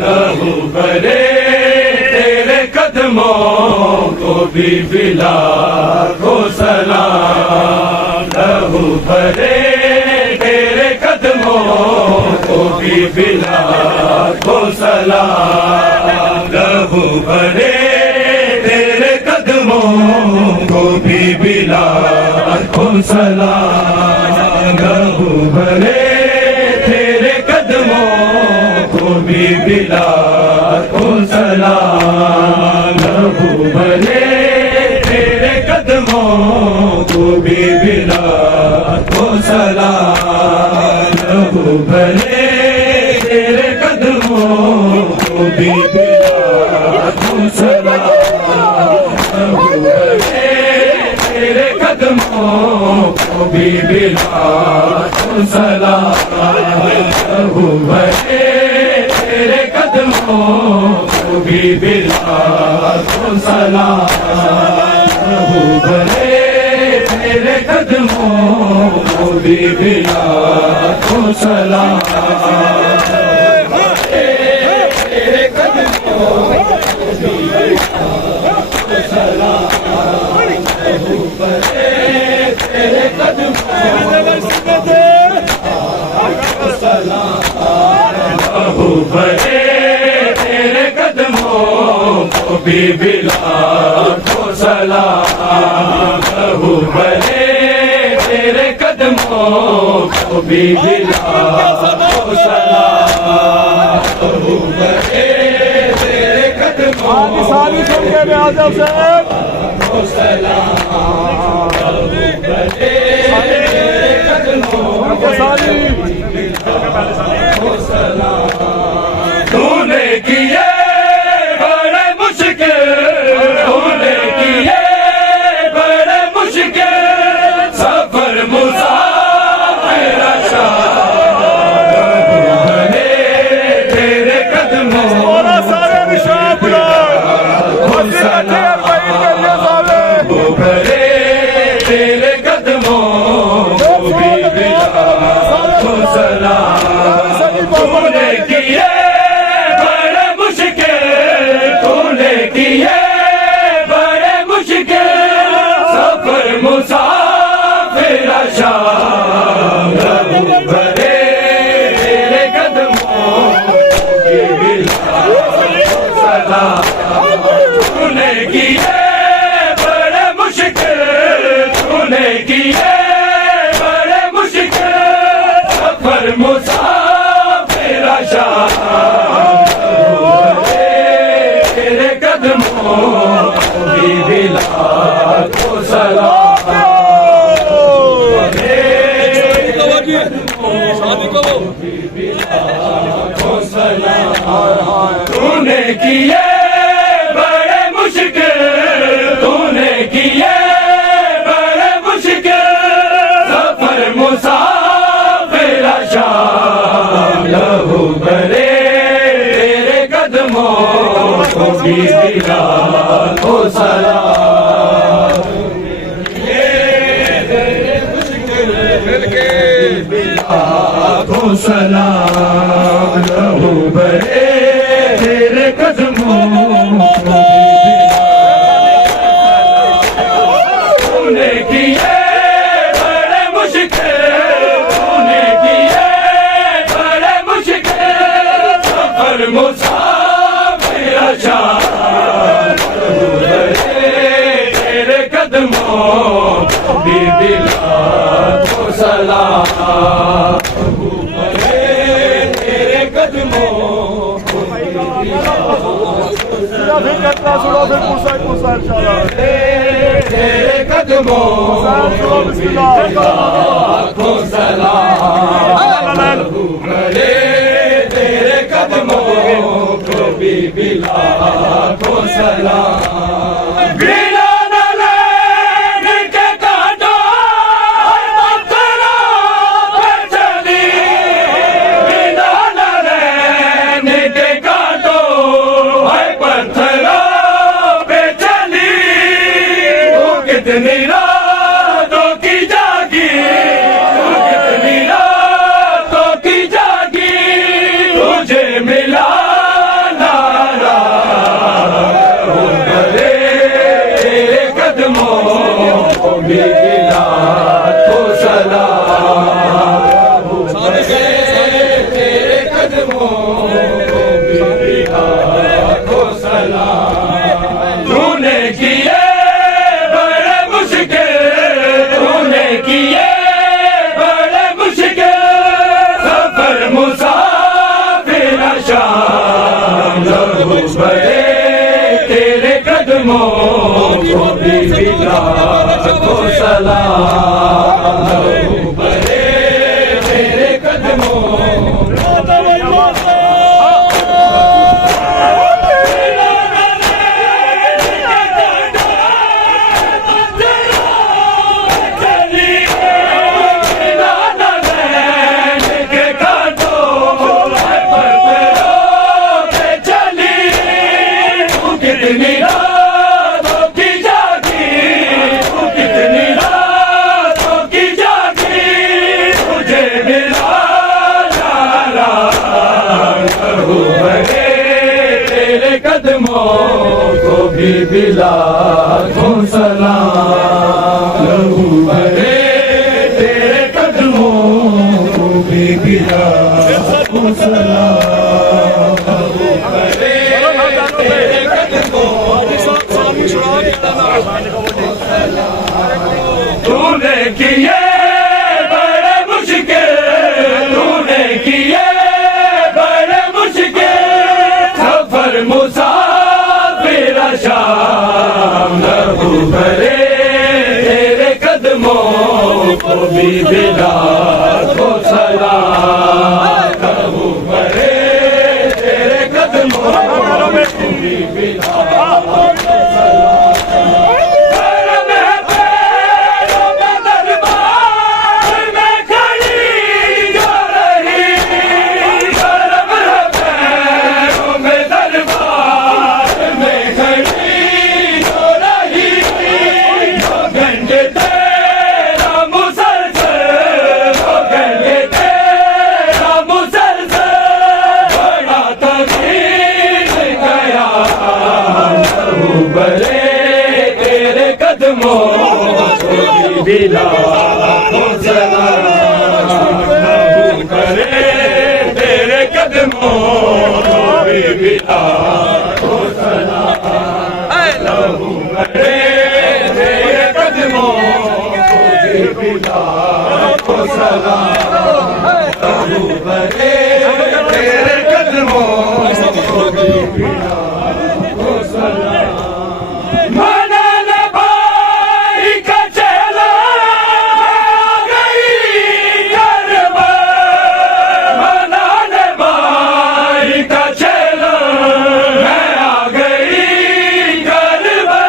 लहू भरे तेरे कदमों को भी बिला को सलाम। लहू भरे तेरे कदमों को भी बिला को सलाम। लहू भरे तेरे कदमों को भी बिला को सलाम। लहू भरे तेरे कदमों को भी बिला को सलाम। लहू भरे तेरे कदमों को भी बिला को सलाम। लहू भरे तेरे कदमों को भी बिला को सलाम। लहू भरे तेरे कदमों को भी बिला को सलाम। लहू भरे तेरे कदमों को भी बिला को सलाम। लहू भरे तेरे कदमों को भी बिला को सलाम। तेरे कदमों को भी बिला को सलाम। लहू भरे तेरे कदमों को सलाम। लहू भरे तेरे कदमों को भी बिला को सलाम। लहू भरे तेरे कदमों को भी बिला को सलाम। लहू भरे तेरे कदमों को सलाम। लहू भरे तेरे कदमों को सलाम। तूने किए बड़े मुश्किल, तूने किए बड़े मुश्किल सफर मुसाफिर शाह। लहू भरे तेरे कदमों को सलाम। लहू भरे तेरे कदमों को भी बिला को सलाम। तूने किए बड़े मुश्किल, तूने किए बड़े मुश्किल सफर मुसाफिर शाह। लहू भरे तेरे कदमों को भी बिला को सलाम। तूने किए बड़े मुश्किल, तूने किए बड़े मुश्किल सफर मुसाफिर शाह। लहू भरे तेरे कदमों को भी बिला को सलाम। तेरे कदमों को भी बिला को सलाम। तूने किए बड़े मुश्किल, तूने किए बड़े मुश्किल सफर मुसाफिर शाह। लहू भरे तेरे कदमों को भी बिला को सलाम। तेरे मुश्किल बिला को सलाम। लहू भरे तेरे कदमों को भी बिला। तूने किए बड़े मुश्किल, तूने किए बड़े मुश्किल सफर मुसाफिर शाह। लहू भरे तेरे कदमों को भी बिला को सलाम। लहू भरे तेरे कदमों को भी बिला को सलाम। तेरे कदमों को भी बिला को सलाम। लहू भरे तेरे कदमों को भी बिला को सलाम। बिला न लेने के कांटों पत्थरों पे चली, बिला न लेने के कांटों पत्थरों पे चली। कितनी रातों की जागी, तू कितनी रातों की जागी, तुझे मिला नारा बड़े तेरे कदमों को भी मिला तो सलाम, तेरे कदमों को भी मिला तो सलाम। तूने किए बड़े मुश्किल, तूने किए बड़े मुश्किल सफर मुसाफिर शाम, लहू बड़े तेरे कदमों को भी मिला तो सलाम, लहू बड़े तेरे कदमों कितनी रातों की जागी, तू कितनी रातों की जागी, तुझे मिला नारा लहू बड़े तेरे कदमों को भी मिला तो सलाम, लहू बड़े तेरे कदमों को भी मिला तो सलाम, लहू बड़े तेरे कदमों तूने किए बड़े मुश्किल, तूने किए बड़े मुश्किल सफर मुसाफिर शाम, लहू बड़े तेरे कदमों को भी मिला तो सलाम, लहू बड़े तेरे कदमों को भी मिला तो सलाम। बड़े तेरे कदमों को भी मिला तो सलाम, लहू बड़े तेरे कदमों को भी मिला तो सलाम, लहू बड़े तेरे कदमों को भी मिला तो सलाम, लहू बड़े तेरे कदमों को भी मिला तो सलाम। मनाने भाई का चेला गई करबला, मनाने भाई का चेला मैं आ गई करबला,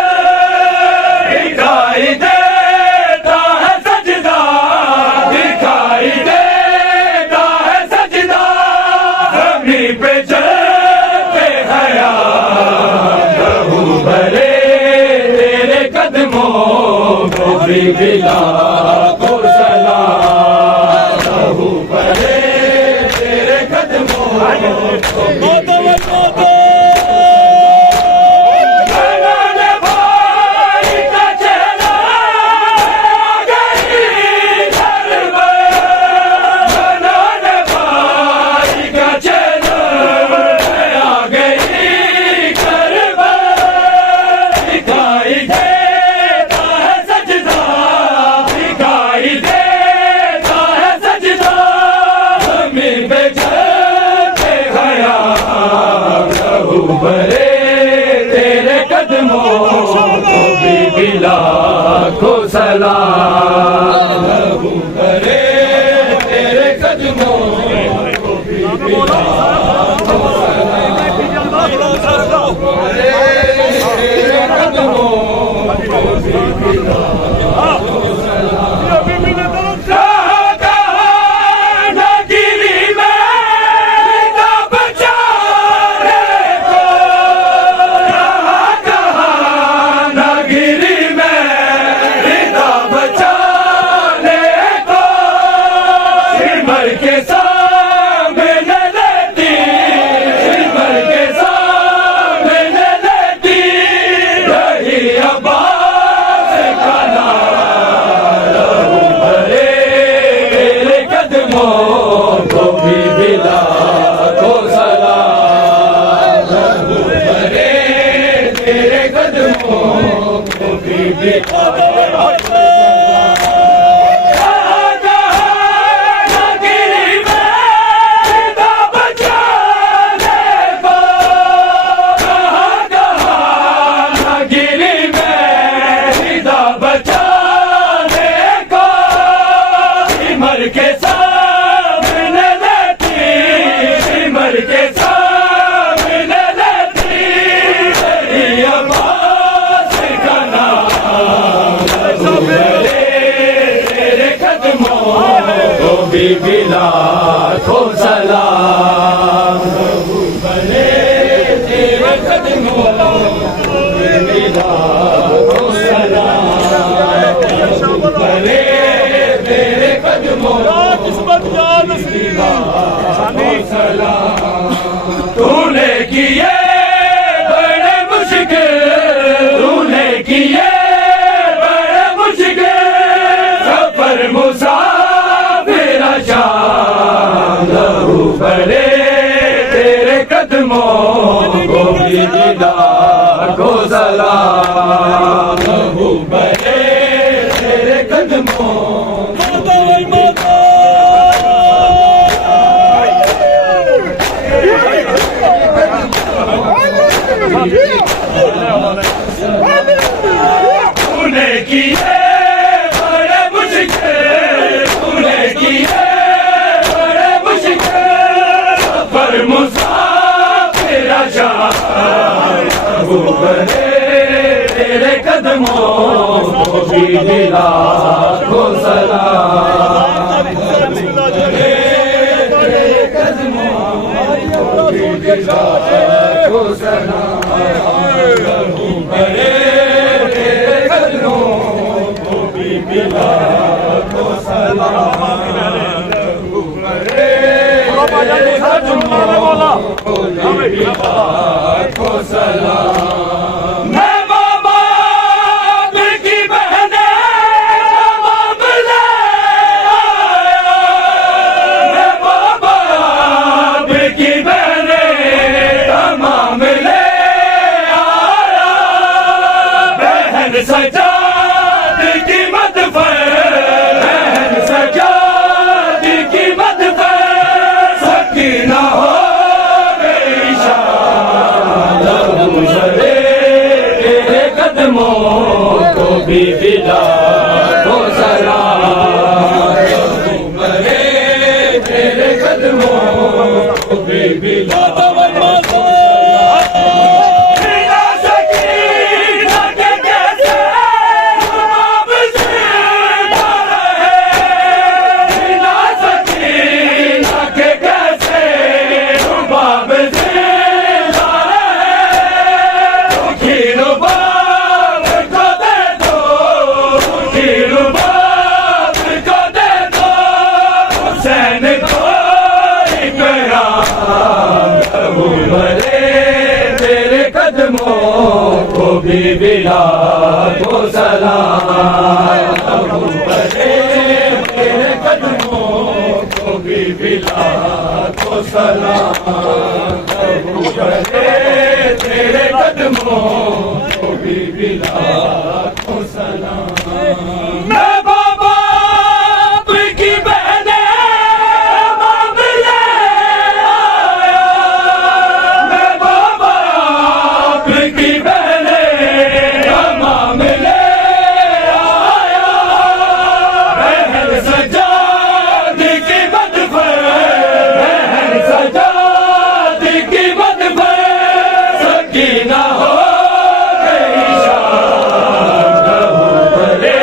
दिखाई देता है सजदा, दिखाई देता है सजदा, ज़मीन पे चलते हया लहू बड़े तेरे कदमों को भी मिला तो सलाम, लहू बड़े तेरे कदमों को भी मिला। मनाने भाई का चेला गई करबला, मनाने भाई का चेला आ गई करबला, दिखाई देता है सजदा, दिखाई देता है सजदा, ज़मीन पे चलते हया लहू बड़े तेरे कदमों को भी मिला तो सलाम, लहू बड़े तेरे कदमों को भी मिला तो सलाम, तेरे कदमों को भी मिला तो सलाम। अब्बास का नाम लहू भरे तेरे कदमों को भी बिला को सलाम लहू भरे तेरे कदमों को भी बिला के सामने लेती सिमर के सामने लेती तेरी अब्बास का नाम लहू भरे तेरे कदमों को भी बिला को सलाम लहू भरे तेरे कदमों को भी बिला को सलाम लहू भरे तेरे कदमों तूने किए बड़े मुश्किल तूने किए बड़े मुश्किल सफर मुसाफिर शाम लहू भरे तेरे कदमों को भी बिला को सलाम लहू भरे तेरे कदमों तूने किए बड़े मुश्किल तूने किए बड़े मुश्किल पर मुसाफिर शाम लहू भरे तेरे कदमों को भी बिला को सलाम तेरे कदमों को भी बिला को सलाम लहू भरे तेरे कदमों को भी बिला को सलाम लहू भरे तेरे कदमों को भी बिला को सलाम मैं बाबा की बहने तमाम ले आया मैं बाबा की बहने तमाम ले सजाद की मत बहन सजाद की मत सकीना हो गई शाम लहू भरे तेरे कदमों को भी बिला को सलाम लहू भरे तेरे कदमों को भी बिला को भी बिला को सलाम लहू भरे तेरे कदमों को भी बिला को सलाम लहू भरे तेरे कदमों को भी बिला को सलाम मैं बाबा की बहने मामले आया मैं बाबा की बहने मामले आया बहन सजाद की मत बहन सजाद की मत सकीना हो गई शाम लहू भरे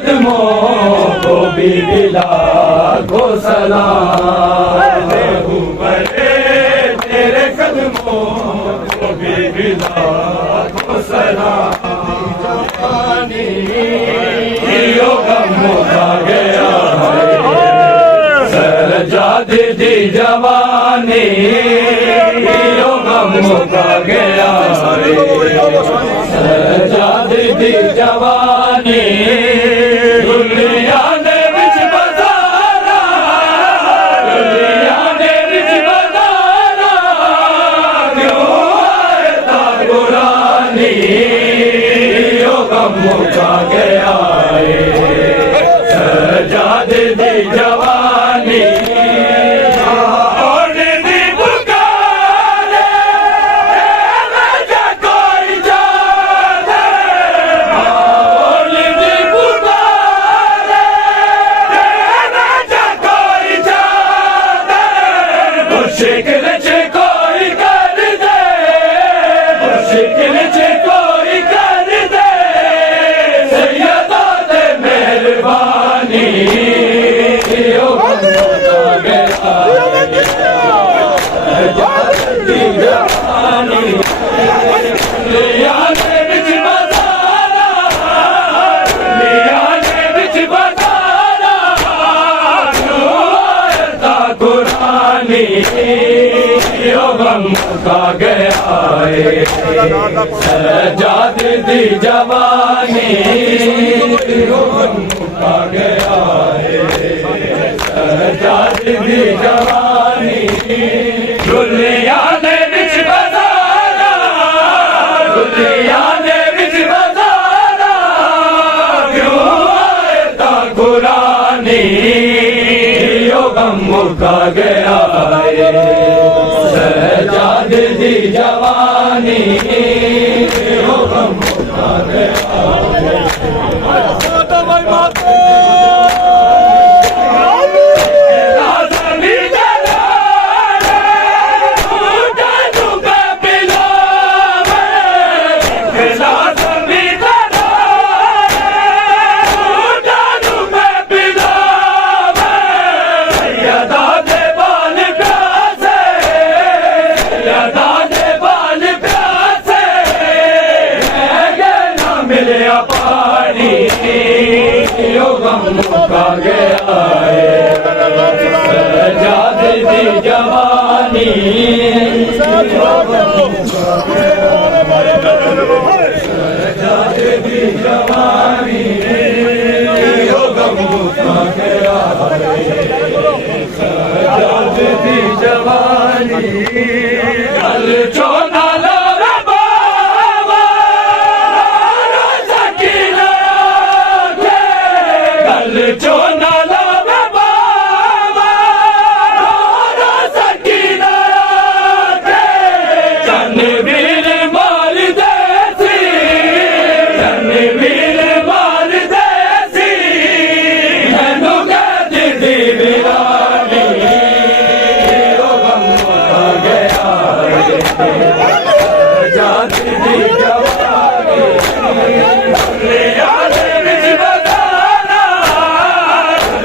कदमों को भी मिला को सलाम तेरे कदमों को भी मिला को सलाम यो गम का गया सजाद दी जवानी यो गम का गया सजाद दी जवानी दुनिया ने बिच बजारा दुनिया ने बिच बजारा क्यों आयता कुरानी यो गम का गया सजाद दी जवानी मुश्किल से कोई कर दे मुश्किल से कोई कर दे सैयदा दे मेहरबानी यो गया जवानी लिया ने बिच बजारा लिया ने बिच बजारा आयता कुरानी यो गम का गया सजाद दी जवानी यो गम का गया सजाद दी जवानी दुनिया ने बिच बजारा दुनिया ने बिच बजारा क्यों आयता कुरानी यो गम का गया सजाद दी जवानी यो गम का गया पानी यो गम का गया सजाद दी जवानी सजाद दी जवानी यो गम का गया सजाद दी जवानी कल चोना जो नाला में बाबा रो सकीना के जनवीर मार देसी जनवीर मार देसी नैनो गद दी बिरानी यो गम का गया जात दी जवानी लिया ने बिच बजारा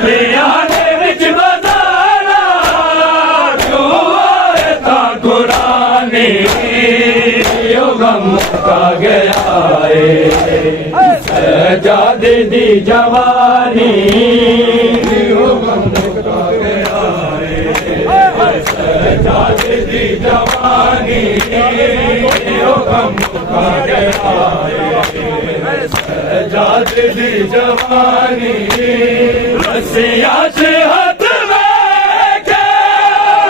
लिया ने बिच बजारा क्यों आयता कुरानी यो गम का गया सजाद दी जवानी यो गम का गया सजाद दी जवानी यो गम का गया सजाद दी जवानी रसिया से हाथ में के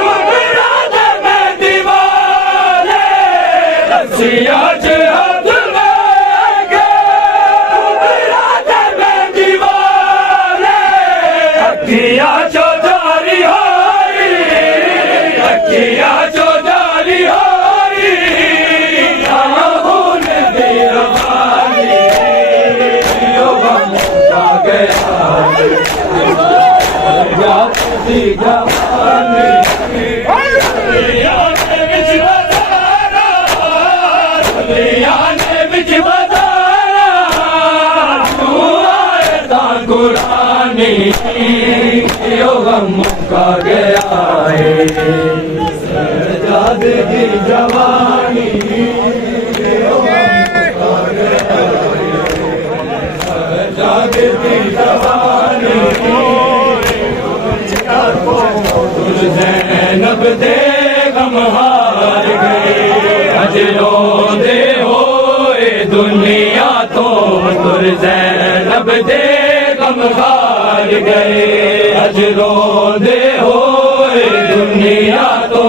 मुराद में दीवाने रसिया से हाथ में के मुराद में दीवाने अखियां जो जारी होई अखियां जो जारी होई आँखों ने दी रवानी यो गम का गया दी जवानी लिया ने बिच बजारा लिया ने बिच बजारा तू आयता यो गम मुका गया है सजाद की जवानी यो गम मुका गया है सजाद की जवानी ज़ैनब दे गम हार गए अज रोंदे होए दुनिया तो तुर ज़ैनब दे गम हार गए अज रोंदे होए दुनिया तो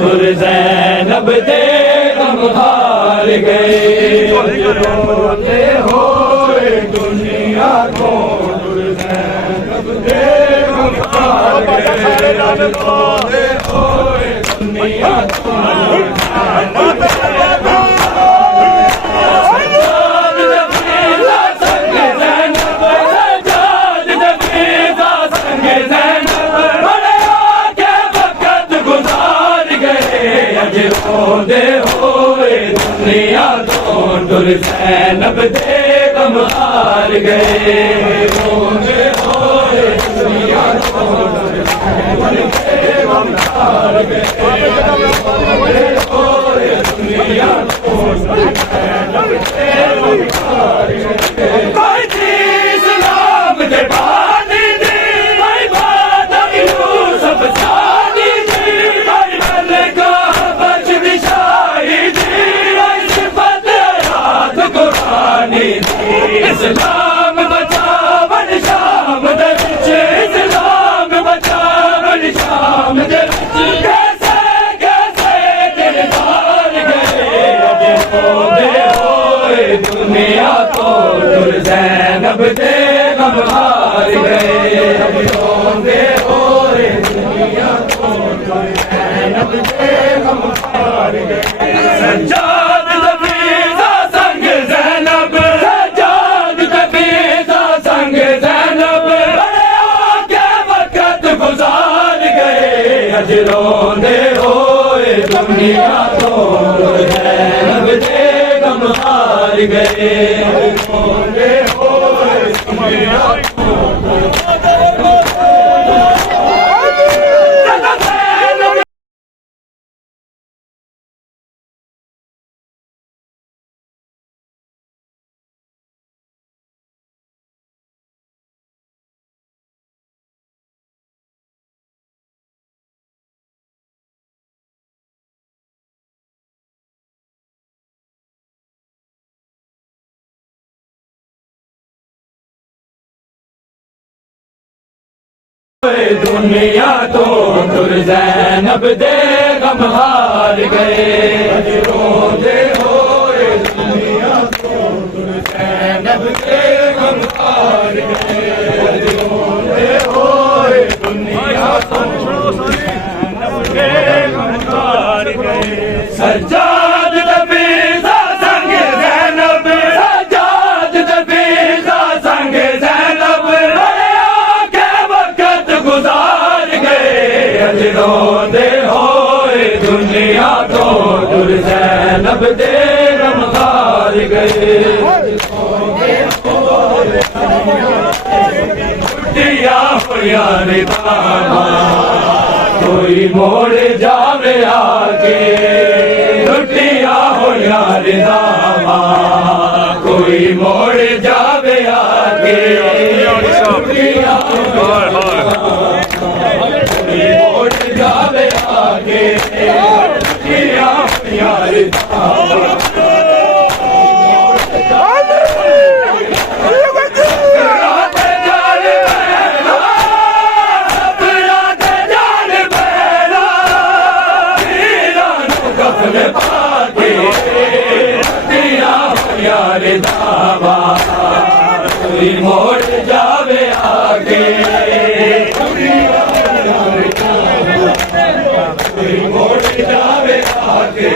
तुर ज़ैनब दे गम हार गए अज रोंदे होए दुनिया तो तुर ज़ैनब दे गम हार गए अज रोंदे होए दुनिया तो रोंदे होए दुनिया तो तुर ज़ैनब दे गम हार गए रोंदे होए दुनिया तो तुर ज़ैनब दे गम हार गए रोंदे होए दुनिया तो तुर ज़ैनब दे गम हार गए कोई इस्लाम दे बानी दी कोई बात यूसुफ सानी दी कोई मलका इस्लाम बचावन शाम दे विच इस्लाम बचावन शाम दे विच कैसे कैसे दिल हार गए अज रोंदे होए दुनिया तो तुर ज़ैनब दे गम हार गए अज रोंदे होए दुनिया तो तुर ज़ैनब दे गम हार गए सज्जाद तबीज़ा संग ज़ैनब सज्जाद तबीज़ा संग ज़ैनब बड़े आके वक़्त गुज़ार गए अज रोंदे होए दुनिया तो तुर ज़ैनब दे गम हार गए रोंदे होए दुनिया तो दुनिया तो तुर ज़ैनब दे गम हार गए अज रोंदे होए दुनिया तो तुर ज़ैनब दे गम हार गए अज रोंदे होए दुनिया तो तुर ज़ैनब दे गम हार गए सज्जाद तबीज़ा संग ज़ैनब सज्जाद तबीज़ा संग ज़ैनब गुज़ार गए अज रोंदे होए दुनिया तो तुर ज़ैनब दे गम हार गए टुटिया होया रिदामा कोई मोड़ जावे आके टुटिया होया रिदामा कोई मोड़ जावे आके टुटिया मोड़ जावे आगे टुटिया होया रिदामा मोड़ जावे आगे मोड़ जावे आगे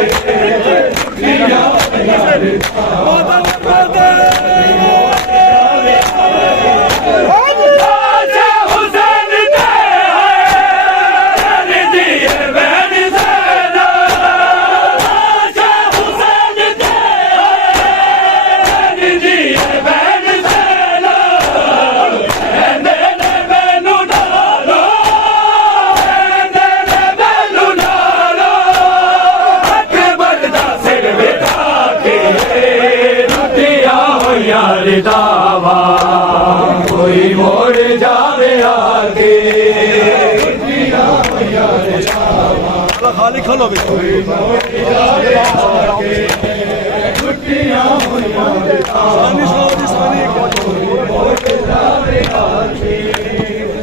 ਦਾ ਖਾਲੀ ਖਲ ਹੋਵੇ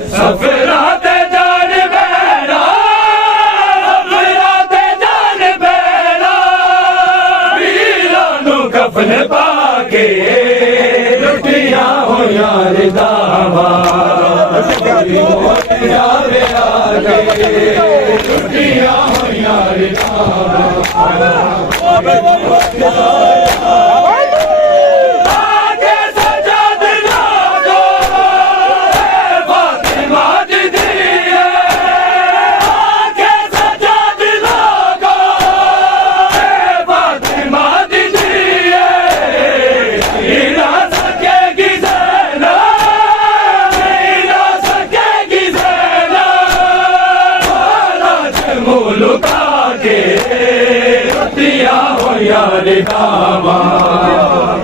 ਸਫਰਾਂ ਤੇ ਜਾਣ ਬੈਣਾ ਸਫਰਾਂ ਤੇ ਜਾਣ ਬੈਣਾ ਵੀਰਾਂ ਨੂੰ ਕਫਨ ਪਾ ਕੇ ਲੁੱਟੀਆਂ ਹੋਈਆਂ ਰਿਦਾਵਾਂ ਜਾਵੇ ਆ ਕੇ ਲੁੱਟੀਆਂ ਹੋਈਆਂ ਰਿਦਾਵਾਂ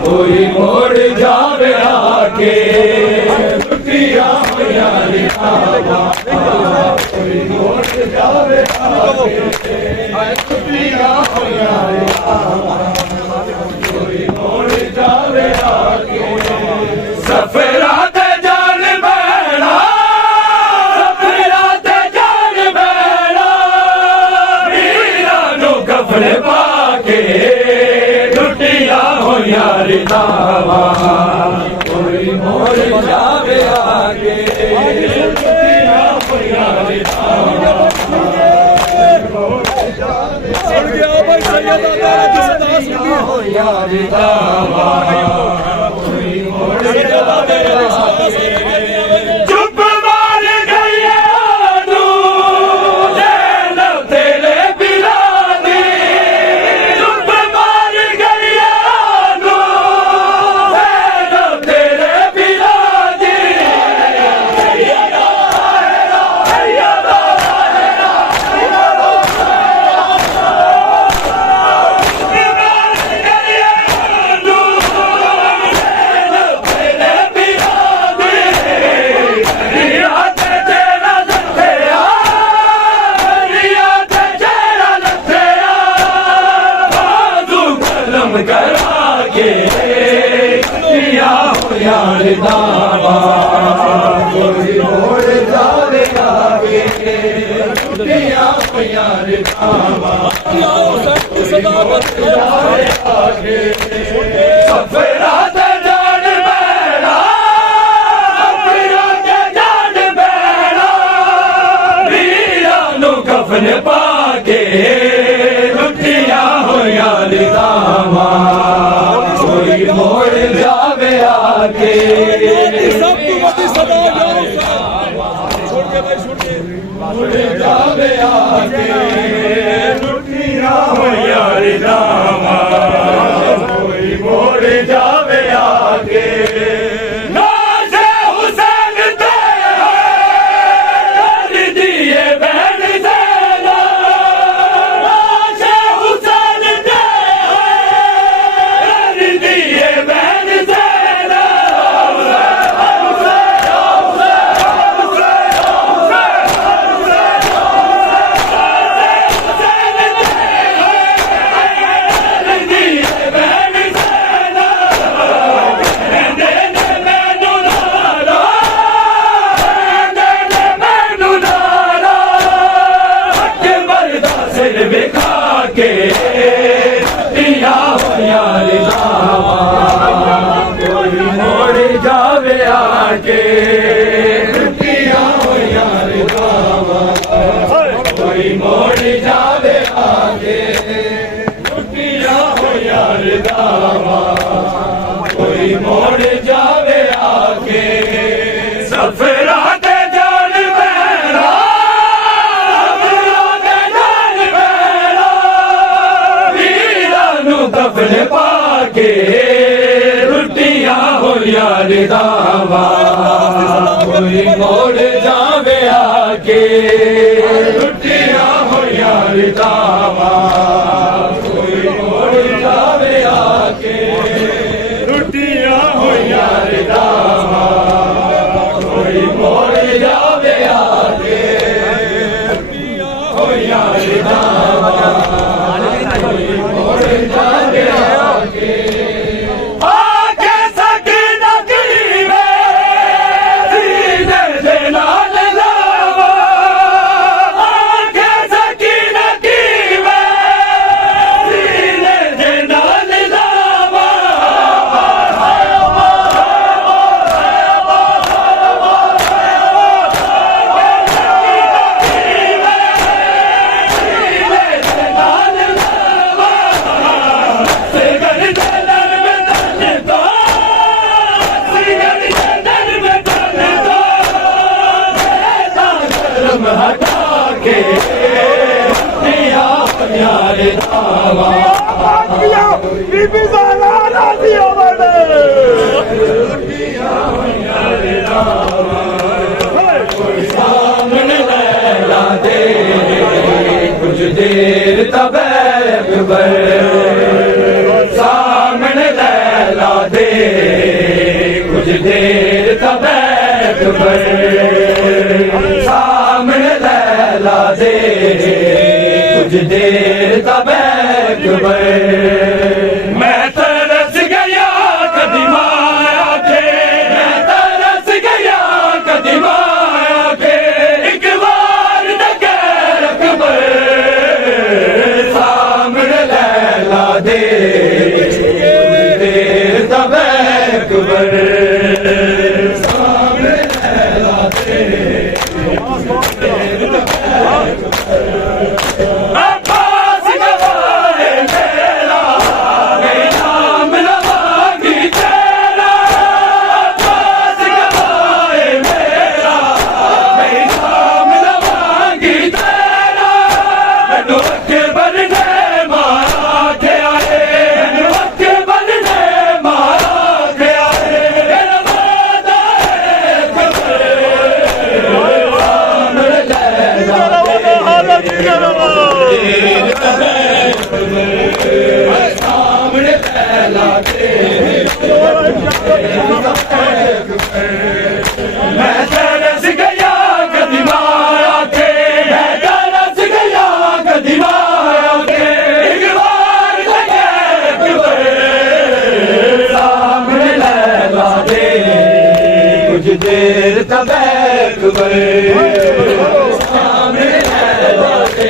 ਕੋਈ ਮੋੜ ਜਾਵੇ ਆ ਕੇ ਲੁੱਟੀਆਂ ਹੋਈਆਂ ਰਿਦਾਵਾਂ ਕੋਈ ਮੋੜ ਜਾਵੇ ਆ ਕੇ ਲੁੱਟੀਆਂ ਹੋਈਆਂ ਰਿਦਾਵਾਂ ਕੋਈ ਮੋੜ ਜਾਵੇ ਆ ਕੇ ਸਫਰਾਂ ਤੇ ਜਾਣ ਬੈਣਾ ਸਫਰਾਂ ਤੇ ਜਾਣ ਬੈਣਾ ਵੀਰਾਂ ਨੂੰ ਕਫਨ ਪਾ ਕੇ ਹੋਈਆਂ ਰਿਦਾਵਾਂ ਕੋਈ ਮੋੜ ਜਾਵੇ ਆ ਕੇ ਲੁੱਟੀਆਂ ਹੋਈਆਂ ਰਿਦਾਵਾਂ ਸੁਣ ਗਿਆ ਭਾਈ ਸੈਯਦ ਦਾ ਜਿਸਦਾ ਸੁਣੀ ਹੋਈਆਂ ਰਿਦਾਵਾਂ ਕੋਈ ਮੋੜ ਜਾਵੇ ਆ ਕੇ ਚੁੱਪ ਮਾਰ ਗਈਆਂ ਨੂੰ ਜੇਲ ਤੇਰੇ ਬਿਲਾਂ ਦੀ ਚੁੱਪ ਮਾਰ ਗਈਆਂ ਕਰਾ ਕੇ ਲੁੱਟੀਆਂ ਹੋਈਆਂ ਰਿਦਾਵਾਂ ਕੋਈ ਮੋੜ ਜਾਵੇ ਆ ਕੇ ਲੁੱਟੀਆਂ ਹੋਈਆਂ ਰਿਦਾਵਾਂ ਸਫਰਾਂ ਤੇ ਜਾਣ ਬੈਣਾ ਸਫਰਾਂ ਤੇ ਜਾਣ ਬੈਣਾ ਵੀਰਾਂ ਨੂੰ ਕਫਨ ਪਾ ਕੇ ਲੁੱਟੀਆਂ ਹੋਈਆਂ ਰਿਦਾਵਾਂ ਕੋਈ ਮੋੜ ਜਾਵੇ ਆ ਕੇ ਸਭ ਤੋਂ ਵੱਡੀ ਸਦਾ ਛੋੜ ਕੇ ਭਾਈ ਛੋੜ ਕੇ ਮੋੜ ਜਾਵੇ ਆ ਕੇ ਲੁੱਟੀਆਂ ਹੋਈਆਂ ਰਿਦਾਵਾਂ ਕੋਈ ਮੋੜ ਜਾਵੇ ਆ ਕੇ ਨਾਜ਼ੇ ਹੁਸੈਨ ਤੇ ਕਰ ਦੀਏ ਬਹਿਣ ਜ਼ੈਨਾ ਨਾਜ਼ੇ ਹੁਸੈਨ ਤੇ ਕਰ ਦੀਏ ਬਹਿਣ ਜ਼ੈਨਾ ਵਿਖਾ ਕੇ ਲੁੱਟੀਆਂ ਹੋਈਆਂ ਰਿਦਾਵਾਂ ਕੋਈ ਮੋੜ ਜਾਵੇ ਆ ਕੇ ਲੁੱਟੀਆਂ ਹੋਈਆਂ ਰਿਦਾਵਾਂ ਕੋਈ ਮੋੜ ਜਾਵੇ ਆ ਕੇ ਲੁੱਟੀਆਂ ਹੋਈਆਂ ਰਿਦਾਵਾਂ ਕੋਈ ਮੋੜ ਜਾਵੇ ਆ ਕੇ ਸਫਰਾਂ ਤੇ ਜਾਣ ਬੈਣਾ ਕਫਨ ਪਾ ਕੇ ਲੁੱਟੀਆਂ ਹੋਈਆਂ ਰਿਦਾਵਾਂ ਕੋਈ ਮੋੜ ਜਾਵੇ ਆ ਕੇ ਲੁੱਟੀਆਂ ਹੋਈਆਂ ਰਿਦਾਵਾਂ ਕੋਈ ਮੋੜ ਜਾਵੇ ਆ ਕੇ ਲੁੱਟੀਆਂ ਹੋਈਆਂ ਰਿਦਾਵਾਂ ਕੋਈ ਮੋੜ ਜਾਵੇ ਆ ਕੇ ਲੁੱਟੀਆਂ ਹੋਈਆਂ ਰਿਦਾਵਾਂ ਬੀਬੀ ਜ਼ਾਲਾ ਰਾਜ਼ੀ ਹੋਵਣ ਸਾਹਮਣੇ ਲੈਲਾ ਦੇ ਕੁਝ ਦੇਰ ਤਬੈਕ ਬਰ ਸਾਹਮਣੇ ਲੈਲਾ ਦੇ ਕੁਝ ਦੇਰ ਤਬੈਕ ਬਰ ਸਾਹਮਣੇ ਲੈਲਾ ਦੇ ਕੁਝ ਦੇਰ ਤਬੈਕ ਬਰ ਮੈਂ ਤਰਸ ਗਿਆ ਕਦੀ ਮਾਇਆ ਕੇ ਮੈਂ ਤਰਸ ਗਿਆ ਕਦੀ ਮਾਇਆ ਕੇ ਇੱਕ ਵਾਰ ਨਗਰ ਅਕਬਰ ਸਾਹਮਣੇ ਲੈਲਾ ਦੇ ਦੇਰ ਤਬੈਕ ਬਰ ਸਾਹਮਣੇ ਲੈਲਾ ਦੇ ਅਬਾਸ ਗਵਾਏ ਮੇਰਾ ਨਾਮ ਲਵਾਂਗੀ ਤੇਰਾ ਅਬਾਸ ਗਵਾਏ ਮੇਰਾ ਨਾਮ ਲਵਾਂਗੀ ਤੇਰਾ ਮੈਨੂੰ ਅਕਬਰ ਨੇ ਮਾਰਾ ਕੇ ਆਏ ਮੈਨੂੰ ਅਕਬਰ ਨੇ ਮਾਰਾ ਕੇ ਆਏ ਮੇਰਾ ਵਾਦਾ ਹੈ ਅਕਬਰ ਸਾਹਮਣੇ ਲੈਲਾ ਸਾਹਮਣੇ ਲੈਲਾ ਦੇ ਮੈਂ ਤਰਸ ਗਿਆ ਕਦੀ ਮਾਇਆ ਕੇ ਮੈਂ ਤਰਸ ਗਿਆ ਕਦੀ ਮਾਇਆ ਕੇ ਇੱਕ ਵਾਰ ਤੱਕ ਸਾਹਮਣੇ ਲੈਲਾ ਦੇ ਕੁਝ ਦੇਰ ਤਬੈਕ ਬਰੇ ਸਾਹਮਣੇ ਲੈਲਾ ਦੇ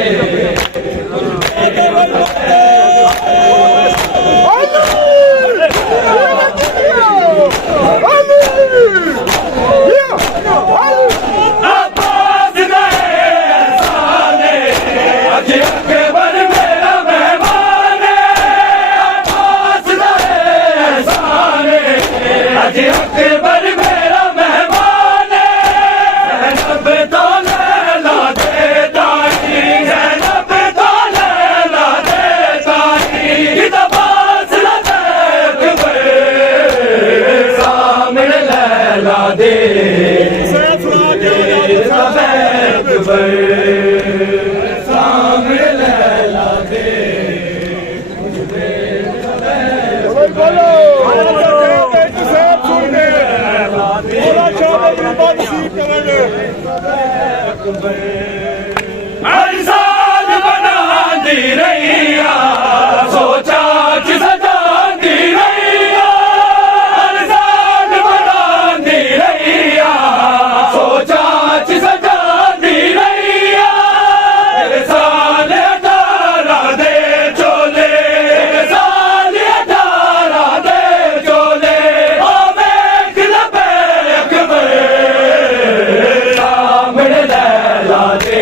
ਅਬਾਸ ਗਏ ਸਾਨੇ ਅੱਜ ਅਕਬਰ ਮੇਰਾ ਮਹਿਮਾਨ ਅਬਾਸ ਗਏ ਸਾਨੇ ਅੱਜ ਅਕਬਰ ਮੇਰਾ ਮਹਿਮਾਨ ਜ਼ੈਨਬ ਤੋਂ ਲੈਲਾ ਦੇ ਦਾਈ ਜ਼ੈਨਬ ਤੋਂ ਲੈਲਾ ਦੇ ਦਾਈ ਕਿਦਾ ਬਾਸਲਾ ਦੇ ਅਕਬਰ ਸਾਹਮਣੇ ਲੈਲਾ ਦੇ ਸਾਹਮਣੇ ਲੈਲਾ ਦੇ ਹਰ ਸਾਲ ਬਣਾਉਂਦੀ ਰਹੀ ਆ ਸੋਚਾ ਚ ਸਜਾਉਂਦੀ ਰਹੀ ਆ ਹਰ ਸਾਲ ਬਣਾਉਂਦੀ ਰਹੀ ਆ ਸੋਚਾ ਚ ਸਜਾਉਂਦੀ ਰਹੀ ਆ ਤੇਰੇ ਸਾਲ 18 ਦੇ ਚੋਲੇ ਤੇਰੇ ਸਾਲ 18 ਦੇ ਚੋਲੇ ਆ ਵੇਖ ਲੱਭੇ ਅਕਬਰ ਸਾਹਮਣੇ ਲੈਲਾ ਦੇ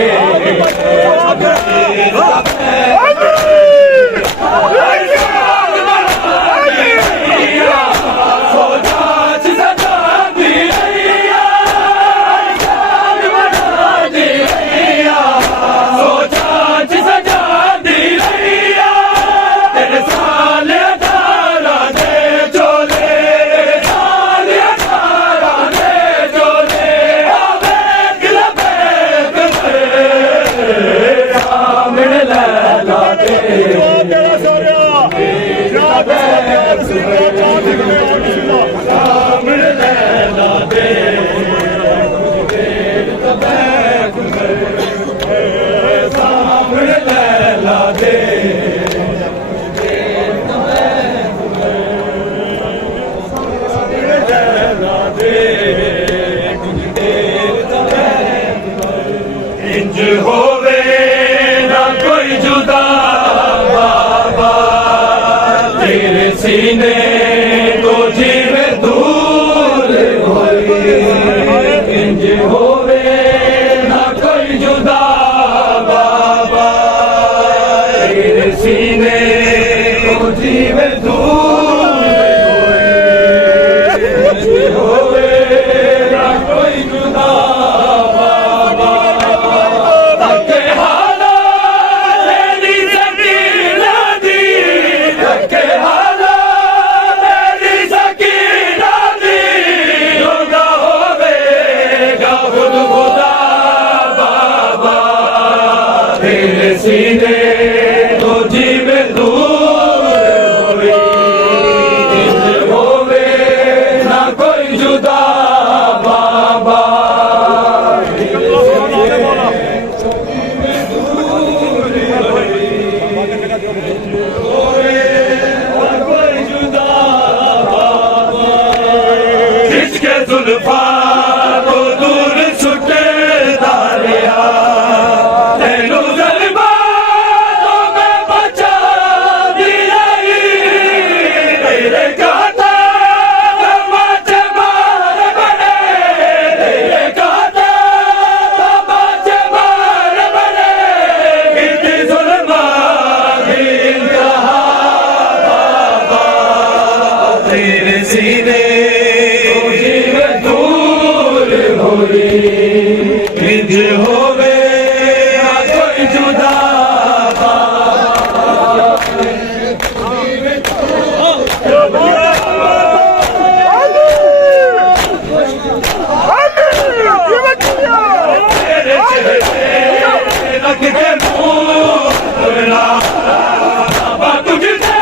इंज होवे ना कोई जुदा बाबा तेरे सीने तो जीवे दूर होई इंज होवे ना कोई जुदा बाबा तेरे सीने तो जीवे दूर होई ना कोई जुदा बाबा तके हाला तेरी ज़मीन जुल्फा को दूर छुटे दारिया तेनू जलवा तो मैं बचा दिया तेरे काता तमाच मार बने तेरे काता तमाच मार बने कितनी जुल्मा की इंतहा बाबा तेरे सीने दूर होई इंज होवे ना कोई जुदा रख के मुंह बाबा तुझसे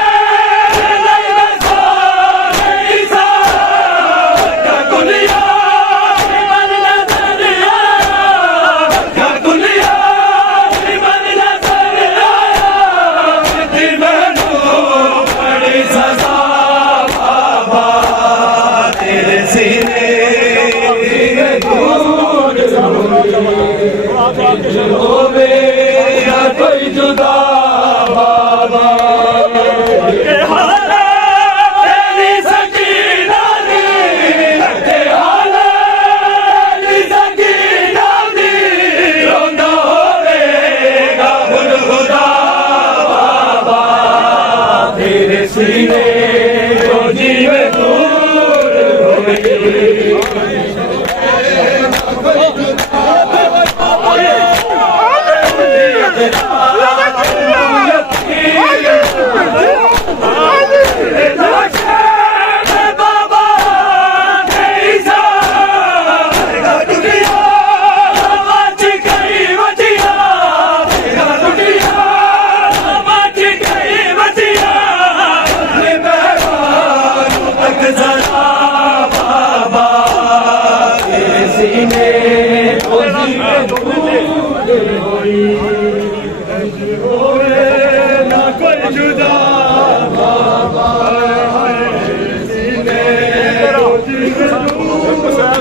नहीं बसा नहीं सा क्या दुनिया मन नजरिया क्या दुनिया मन नजरिया तेरी मैनू बड़ी सजा बाबा तेरे सीने होवे या कोई जुदा बाबा के हाले तेरी सकीना दी के हाले तेरी सकीना दी रोंदा होवेगा खुद खुदा बाबा तेरे सीने जो जीवे दूर होवे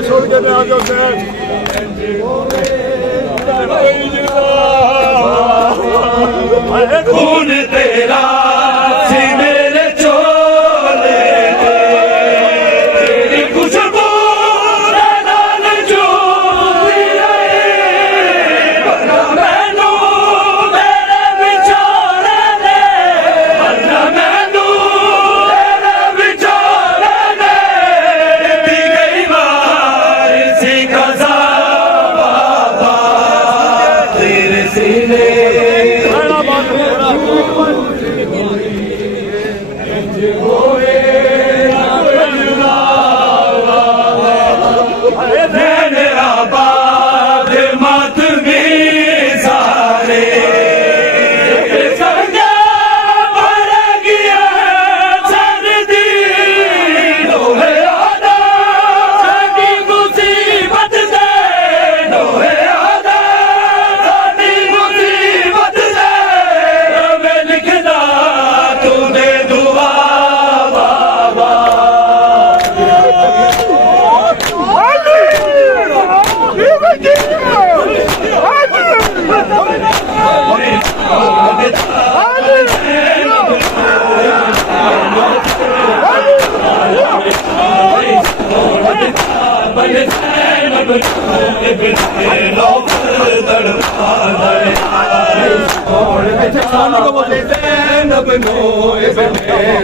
छोड़ के आ जाओ खून तेरा सी मेरे चोले तेरी खुशबू नाल जोड़ी रहे वरना मैनू मेरे विचारे ने वरना मैनू मेरे विचारे ने दी गई बार सी खजा बाबा तेरे सीने आबाद मातमी सारे संगा भर गया सर्दी लोहे आदा साडी मुसीबत दे लोहे आदा साडी मुसीबत दे मैं लिखदा तू दे दुआ बाबा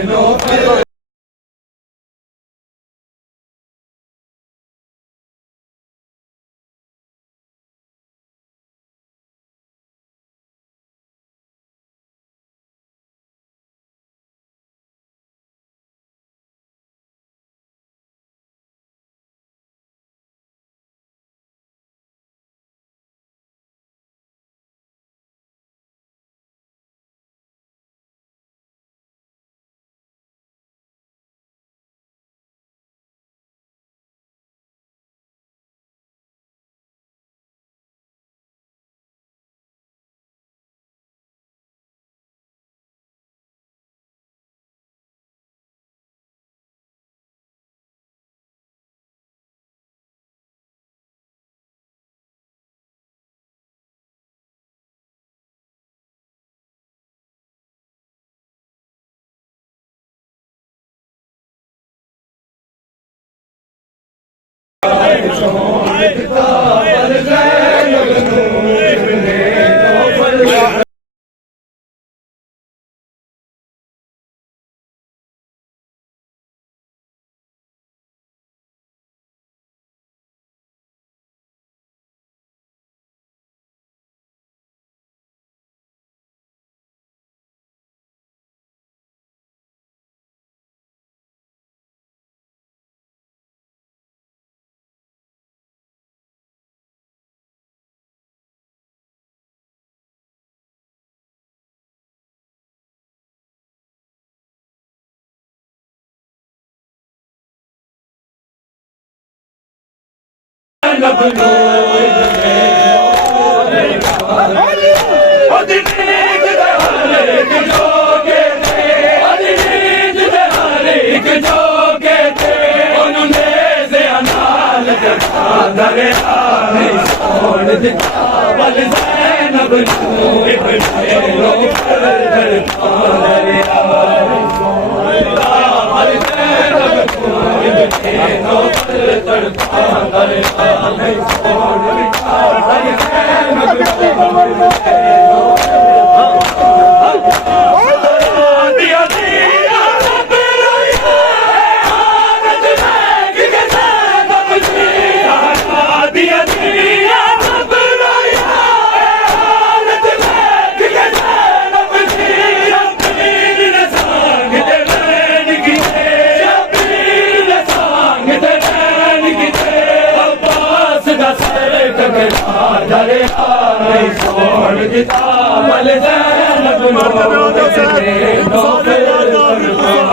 नो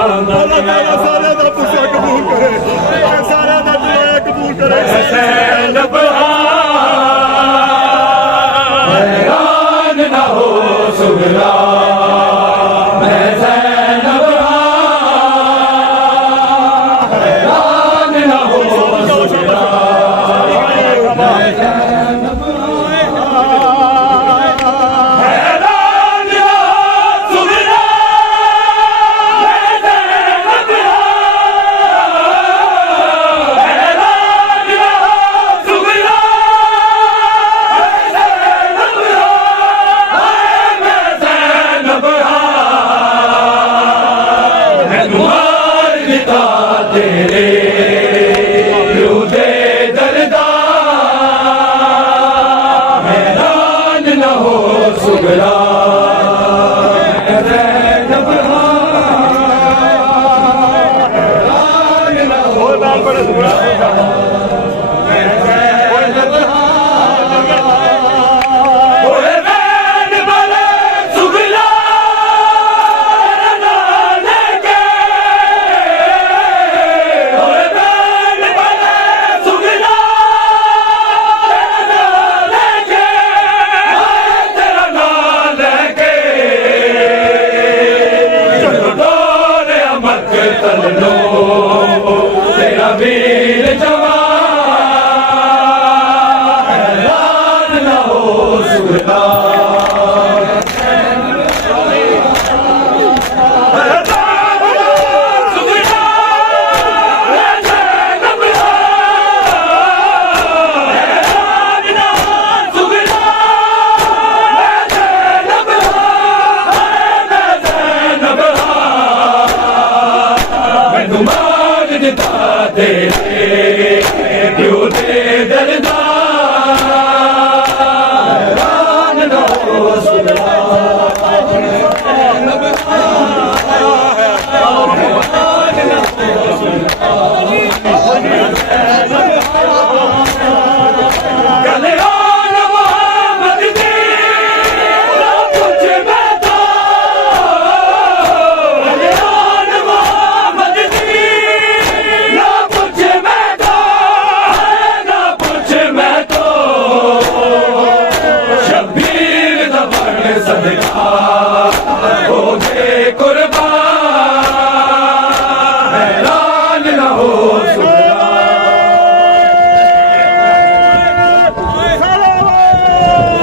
ਸਾਰਿਆਂ ਦਾ ਪੁੱਛਾ ਕਬੂਲ ਕਰੇ, ਸਾਰਿਆਂ ਦਾ ਦੁਆ ਕਬੂਲ ਕਰੇ। हैरान न हो सुगरा मैं ज़ैनब हैरान न हो सुगरा दिता दे क्यों दे दरदा